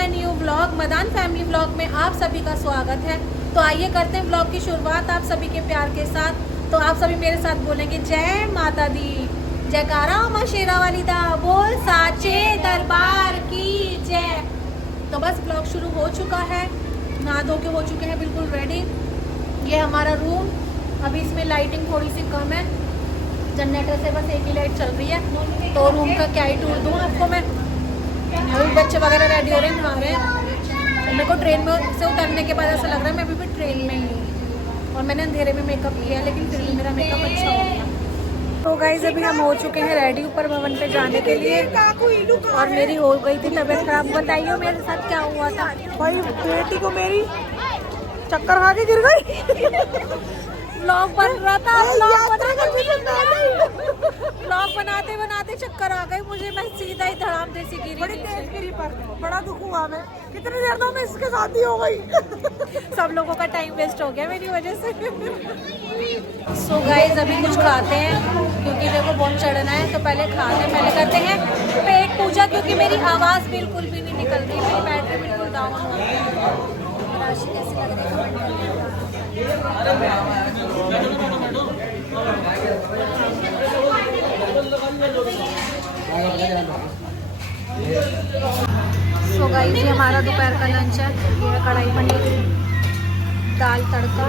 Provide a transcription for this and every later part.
My new vlog. Madan family vlog में आप सभी का स्वागत है। तो आइए करते हैं व्लॉग की शुरुआत आप सभी के प्यार के साथ। तो आप सभी मेरे साथ बोलेंगे जय माता दी, जयकारा मां शेरा वाली दा, बोल साचे दरबार की जय। तो बस व्लॉग शुरू हो चुका है, नहा धो के हो चुके हैं बिल्कुल रेडी। ये हमारा रूम, अभी इसमें लाइटिंग थोड़ी सी कम है, जनरेटर से बस एक ही लाइट चल रही है। तो रूम का क्या ही टूर दूँ आपको मैं। अभी बच्चे वगैरह रेडी हो रहे हैं, नहा रहे हैं। तो मेरे को ट्रेन में से उतरने के बाद ऐसा लग रहा है मैं अभी भी ट्रेन में ही हूँ। और मैंने अंधेरे में मेकअप किया, लेकिन फिर भी मेरा मेकअप अच्छा हो गया। तो गाइस अभी हम हो चुके हैं रेडी ऊपर भवन पे जाने के लिए। और मेरी हो गई थी तबीयत खराब। बताइए मेरे साथ क्या हुआ था। भाई बेटी को मेरी चक्कर खा के गिर गई। व्लॉग बन रहा था, व्लॉग बनाते बनाते चक्कर आ गई मुझे। मैं सीधा ही धड़ाम जैसी गिरी, बड़ी तेज गिरी पर बड़ा दुख हुआ। मैं कितनी देर तो मैं इसके साथ ही हो गई। सब लोगों का टाइम वेस्ट हो गया मेरी वजह से। सो गाइस अभी कुछ खाते हैं, क्योंकि देखो बहुत चढ़ना है। तो पहले खाते हैं, पहले करते हैं पेट पूजा, क्योंकि मेरी आवाज़ बिल्कुल भी नहीं निकल रही, मेरी बैटरी बिल्कुल डाउन हो गई है। राशि कैसी लग रही है कमेंट करके। सो गाइस ये हमारा दोपहर का लंच है। ये है कढ़ाई पनीर, दाल तड़का,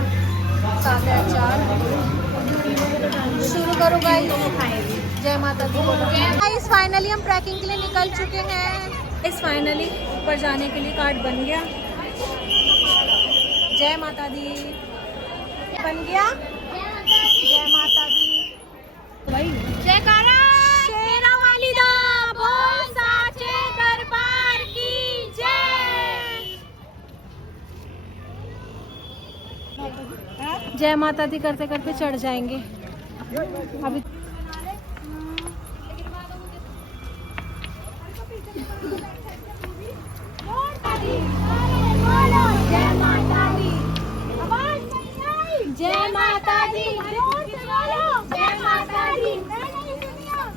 साथ है अचार। शुरू करो गाइस। जय माता दी। गाइस फाइनली हम ट्रैकिंग के लिए निकल चुके हैं। इस फाइनली ऊपर जाने के लिए कार्ड बन गया। जय माता दी बन गया। जय माता दी भाई, जयकारा शेरा वाली दा, बोल साचे दरबार की जय। जय माता दी करते करते चढ़ जाएंगे अभी। जय माता दी, जय माता दी, जय माता दी,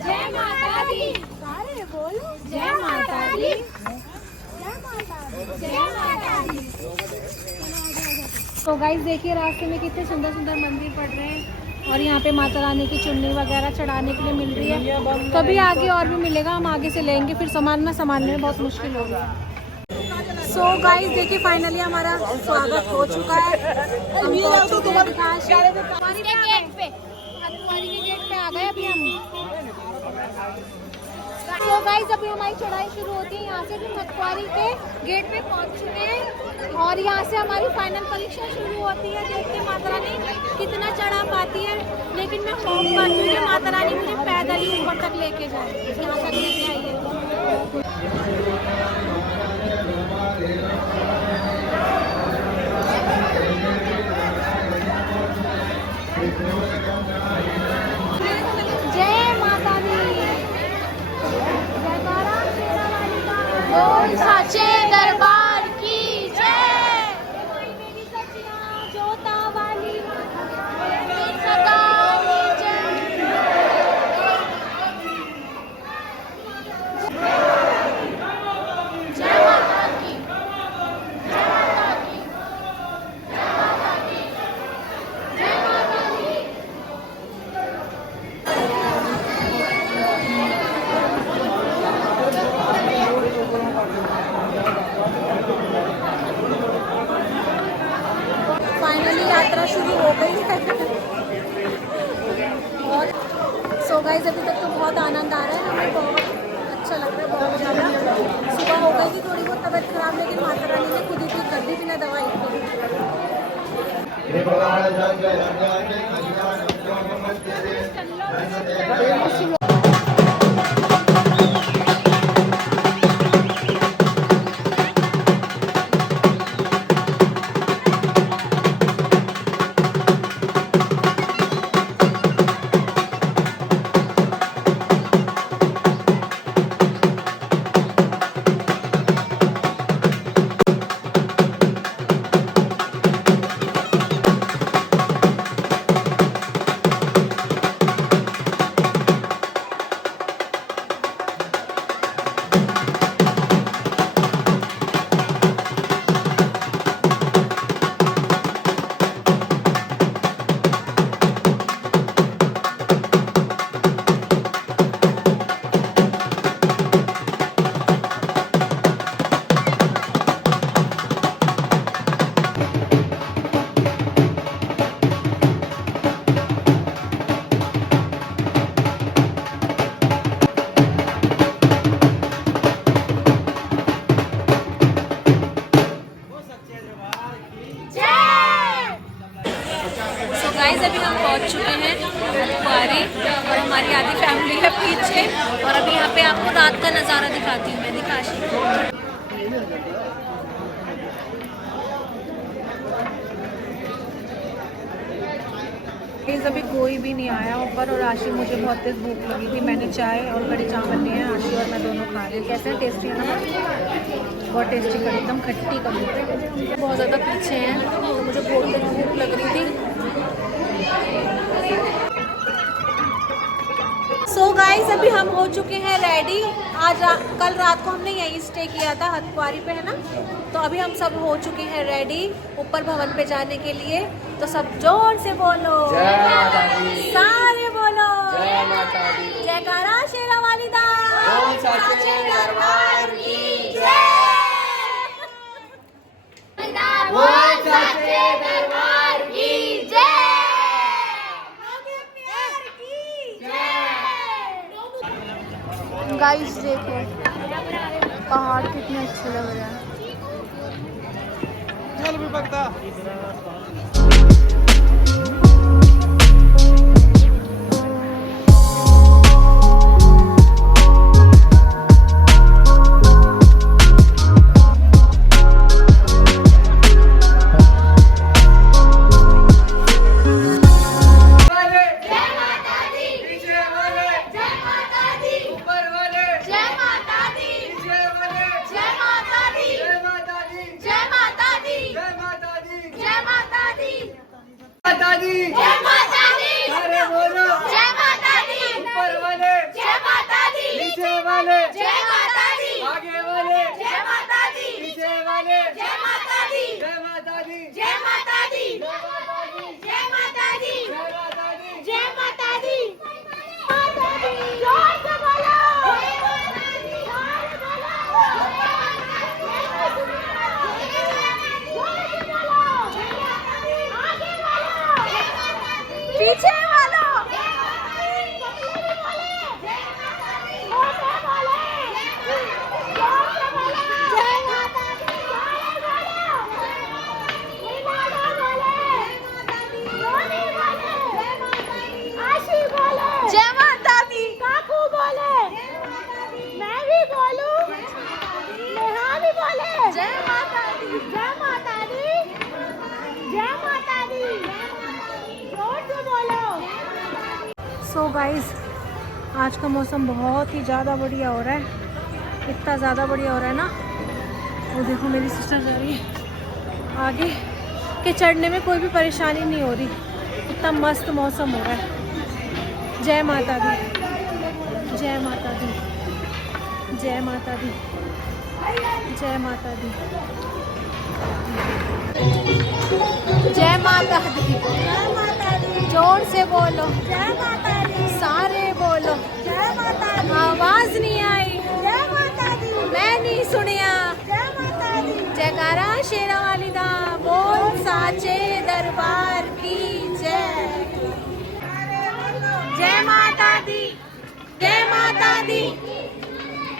जय माता दी, बोलो जय माता दी, जय माता दी। तो गाइस देखिए रास्ते में कितने सुंदर सुंदर मंदिर पड़ रहे हैं। और यहाँ पे माता रानी की चुन्नी वगैरह चढ़ाने के लिए मिल रही है। कभी आगे और भी मिलेगा, हम आगे से लेंगे, फिर सामान संभालने में बहुत मुश्किल होगा। सो गाइस देखिए फाइनली हमारा स्वागत हो चुका है। हम पहुंच चुके हैं हथुआरी के गेट पे। हथुआरी के गेट पे आ गए अभी हम। सो गाइस अभी हमारी चढ़ाई शुरू होती है। यहाँ से हम हथुआरी के गेट पे पहुंच चुके हैं और यहाँ से हमारी फाइनल परीक्षा शुरू होती है। देखते हैं माता रानी कितना चढ़ा पाती है, लेकिन मैं होप करती हूँ कि माता रानी मुझे पैदल ही ऊपर तक लेके जाए, यहाँ तक लेके आई है। जय माता दी, जयकारा शेरा वाली दा, बोल साचे दरबार की जय। मेरी सचिया जोता वाली सदा की जय। जय माता की, जय माता की, जय माता की, जय माता की। फाइनली यात्रा शुरू हो गई है। और सो गाइस अभी तक तो बहुत आनंद आ रहा है, हमें बहुत अच्छा लग रहा है, बहुत ज़्यादा। सुबह हो गई थी थोड़ी बहुत तबीयत खराब, लेकिन माता रानी ने खुद ही ठीक कर दी बिना दवाई के। दिखाती हूँ, मैं काशी। अभी कोई भी नहीं आया ऊपर और आशी मुझे बहुत तेज भूख लगी थी। मैंने चाय और कड़ी चावल लिए हैं, आशी और मैं दोनों खा रहे हैं। कैसे हैं? टेस्टी है ना? बहुत टेस्टी कड़ी, एकदम खट्टी कड़ी। बहुत ज़्यादा पीछे हैं तो मुझे बहुत तेज भूख लग रही थी। सो गाइस अभी हम हो चुके हैं रेडी। कल रात को हमने यहीं स्टे किया था, हथकुआरी पे है ना। तो अभी हम सब हो चुके हैं रेडी ऊपर भवन पे जाने के लिए। तो सब जोर से बोलो जय माता दी, सारे बोलो जय माता दी, जयकारा शेरा वाली दा, साचे दरबार की जय, बोल साचे दरबार की जय, आगे प्यार की जय। गाइस देखो पहाड़ कितने अच्छे लग रहे हैं। चल भी पकता। पीछे वालों जय माता दी, काकू बोले, मैं भी बोलूं, नेहा भी बोले जय माता दी, जय माता दी, जय माता दी, जोर से बोलो। सो गाइस आज का मौसम बहुत ही ज़्यादा बढ़िया हो रहा है, इतना ज़्यादा बढ़िया हो रहा है ना। वो देखो मेरी सिस्टर जा रही है आगे के, चढ़ने में कोई भी परेशानी नहीं हो रही, इतना मस्त मौसम हो रहा है। जय माता दी, जय माता दी, जय माता दी, जय माता दी, जय माता दी, जय माता दी, जोर से बोलो जय माता दी, सारे बोलो जय माता दी, आवाज नहीं आई जय माता दी, मैं नहीं सुनिया जय माता दी, जयकारा शेरा वाली दा, बोल साचे दरबार की जय, जय माता दी, जय माता दी,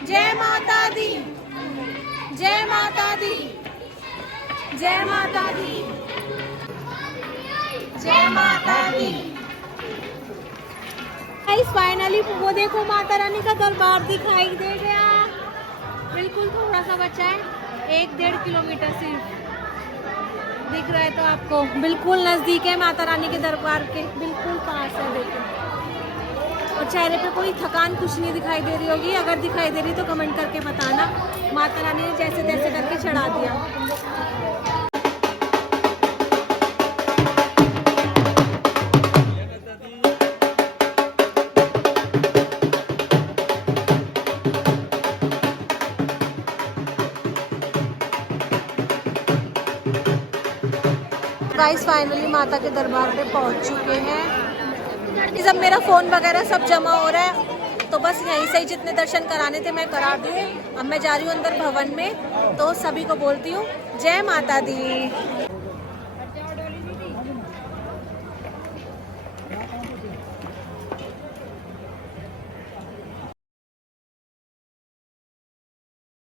जय माता दी, जय माता दी, जय माता दी, जय माता दी। गाइस फाइनली वो देखो माता रानी का दरबार दिखाई दे गया। बिल्कुल थोड़ा सा बचा है, 1-1.5 किलोमीटर सिर्फ दिख रहा है तो आपको बिल्कुल नज़दीक है माता रानी के दरबार के, बिल्कुल पास है। देखो और चेहरे पे कोई थकान कुछ नहीं दिखाई दे रही होगी, अगर दिखाई दे रही तो कमेंट करके बताना। माता रानी ने जैसे तैसे करके चढ़ा दिया। गाइस फाइनली माता के दरबार पे पहुंच चुके हैं। जब मेरा फ़ोन वगैरह सब जमा हो रहा है तो बस यहीं से ही जितने दर्शन कराने थे मैं करा दूँ। अब मैं जा रही हूँ अंदर भवन में, तो सभी को बोलती हूँ जय माता दी।